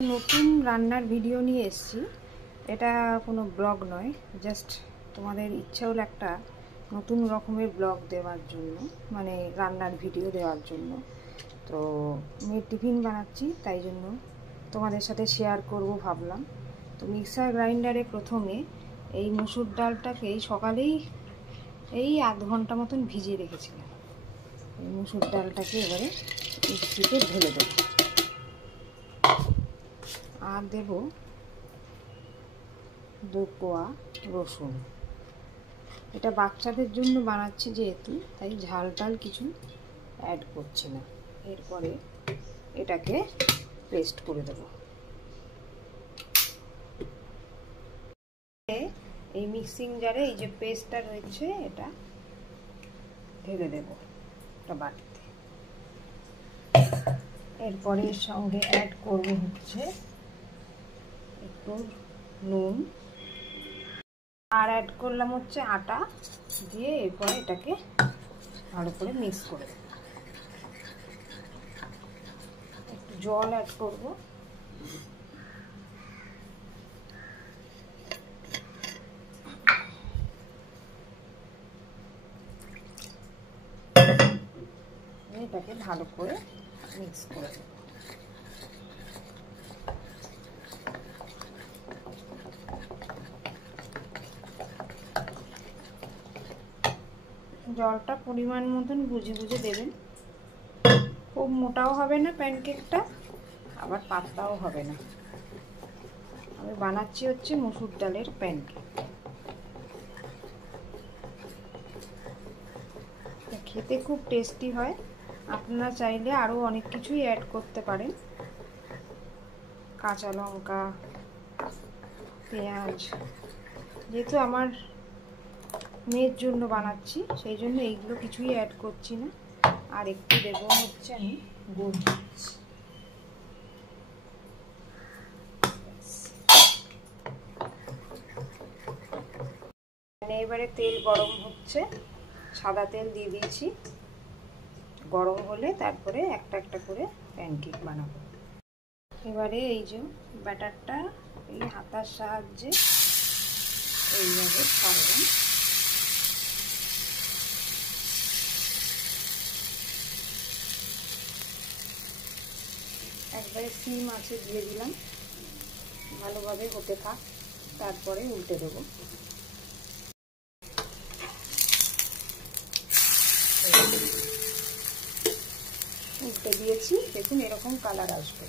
নতুন রান্নার ভিডিও নিয়ে এসেছি। এটা কোনো ব্লগ নয়, জাস্ট তোমাদের ইচ্ছা হলো একটা নতুন রকমের ব্লগ দেওয়ার জন্য, মানে রান্নার ভিডিও দেওয়ার জন্য। তো মেয়ের টিফিন বানাচ্ছি, তাই জন্য তোমাদের সাথে শেয়ার করব ভাবলাম। তো মিক্সার গ্রাইন্ডারে প্রথমে এই মুসুর ডালটাকে সকালেই এই আধ ঘন্টা মতন ভিজিয়ে রেখেছিলাম। এই মুসুর ডালটাকে এবারে মিক্সিতে ঢেলে দেবো, আর দেব 2 কোয়া রসুন। এটা বাচ্চাদের জন্য বানাচ্ছি যেহেতু, তাই ঝাল টাল কিছু অ্যাড করছি না। এরপরে এটাকে পেস্ট করে দেব। এই মিক্সিং জারে এই যে পেস্টটা রয়েছে এটা ঢেলে দেব একটা বাটিতে। এরপরে এর সঙ্গে অ্যাড করব হচ্ছে একটু নুন, আর অ্যাড করলাম হচ্ছে আটা দিয়ে। এরপরে এটাকে ভালো করে মিক্স করে দেব। একটু জল অ্যাড করব, এটাকে ভালো করে মিক্স করে দেব। জলটা পরিমাণ মতন বুঝে বুঝে দেবেন। খুব মোটাও হবে না প্যানকেকটা, আবার পাতলাও হবে না। আমি বানাচ্ছি হচ্ছে মসুর ডালের প্যানকেক। খেতে খুব টেস্টি হয়। আপনারা চাইলে আরও অনেক কিছুই অ্যাড করতে পারেন, কাঁচা লঙ্কা, পেঁয়াজ। যেহেতু আমার মেয়ের জন্য বানাচ্ছি, সেই জন্য এইগুলো কিছুই অ্যাড করছি না। আর একটু দেব হচ্ছে আমি গোলমরিচ। এবারে তেল গরম হচ্ছে, সাদা তেল দিয়ে দিয়েছি। গরম হলে তারপরে একটা একটা করে প্যানকেক বানাবো। এবারে এই যে ব্যাটারটা এই হাতার সাহায্যে এইভাবে ছাড়লাম। একবারে সিম আছে দিয়ে দিলাম, ভালোভাবে হতে থাক, তারপরে উল্টে দেবো। উল্টে দিয়েছি, দেখুন এরকম কালার আসবে।